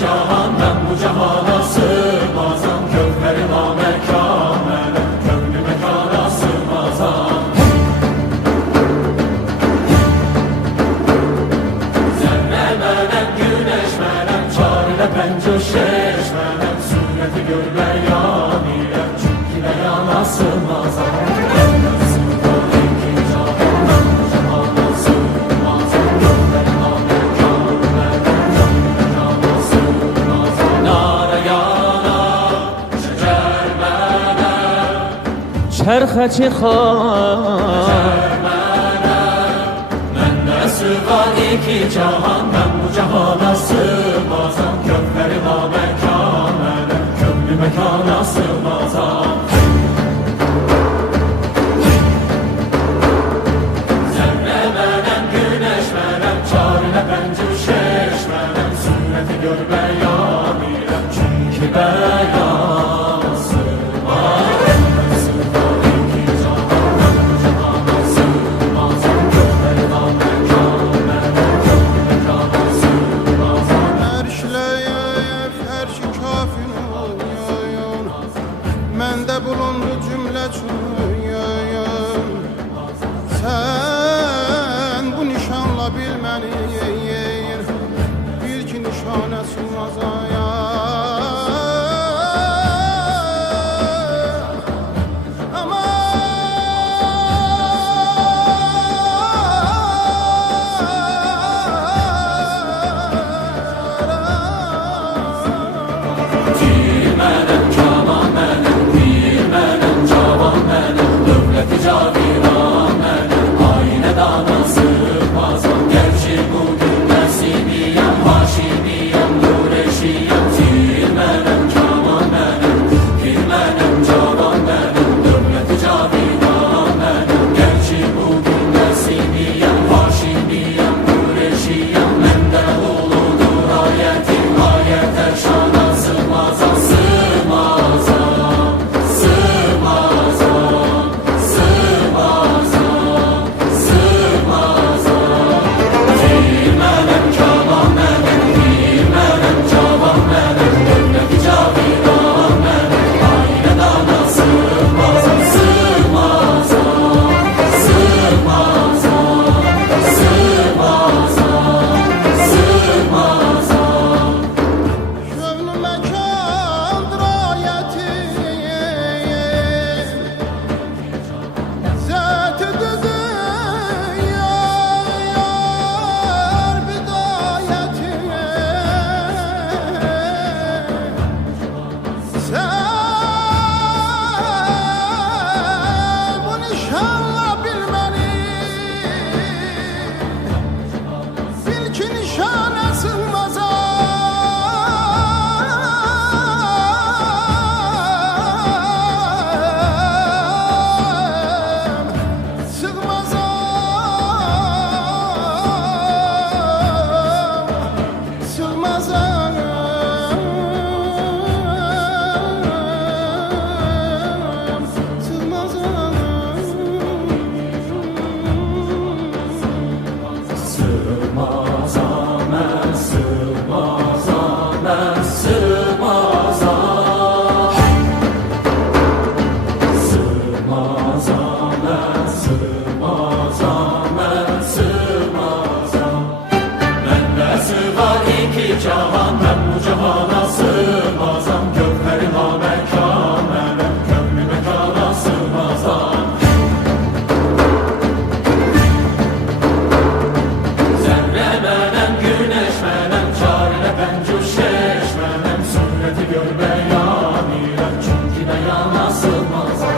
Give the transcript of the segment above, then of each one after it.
Cahan ben bu cahana sığmazam, kökleri namekâmene, köklü mekana sığmazam. Zerre menem, güneş menem, çarele penco şeş menem, sureti gör beyan ile, çünkü beyana sığmazam. چرخ چخان من sığar iki cahan, ben bu cahana sığmazam, kökleri namekâmene, köklü mekana sığmazam. Zerre menem, güneş menem, çarele pencu şeş menem, sureti gör beyan ile, çünkü beyan sığmaz. Məndə bulundu cümlə çürüyüm. Sən bu nişanla bil məni, bil ki nişanə sığmazayam. Cahan ben bu cahana sığmazam, kökleri namekâmene, köklü mekana sığmazam. Zerre menem, güneş menem, çarele pencu şeş menem, sureti gör beyan ile, çünkü beyana sığmazam.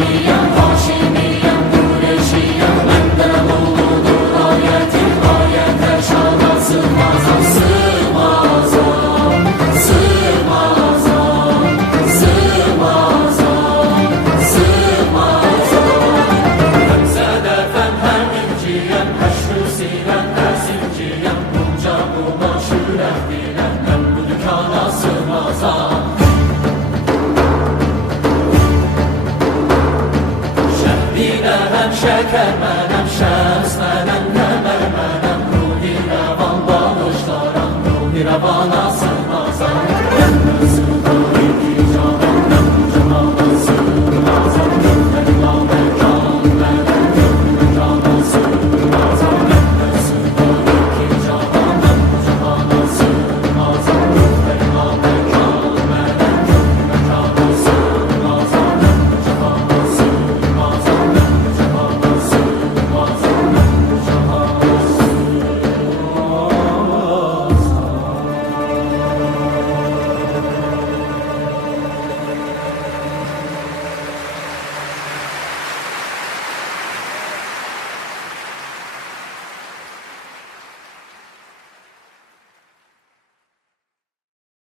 Haşimiyem, Haşimiyem, Güneşiyem. Benden uludur ayetim, ayete şana sığmazam, sığmazam, sığmazam, sığmazam, sığmazam. Hem zedefem hem inciyem, heşru sinem ezinciyem. Bunca buma şüref bilem, ben bu dükkana sığmazam. Şehbine hem şeker menem, şems menem,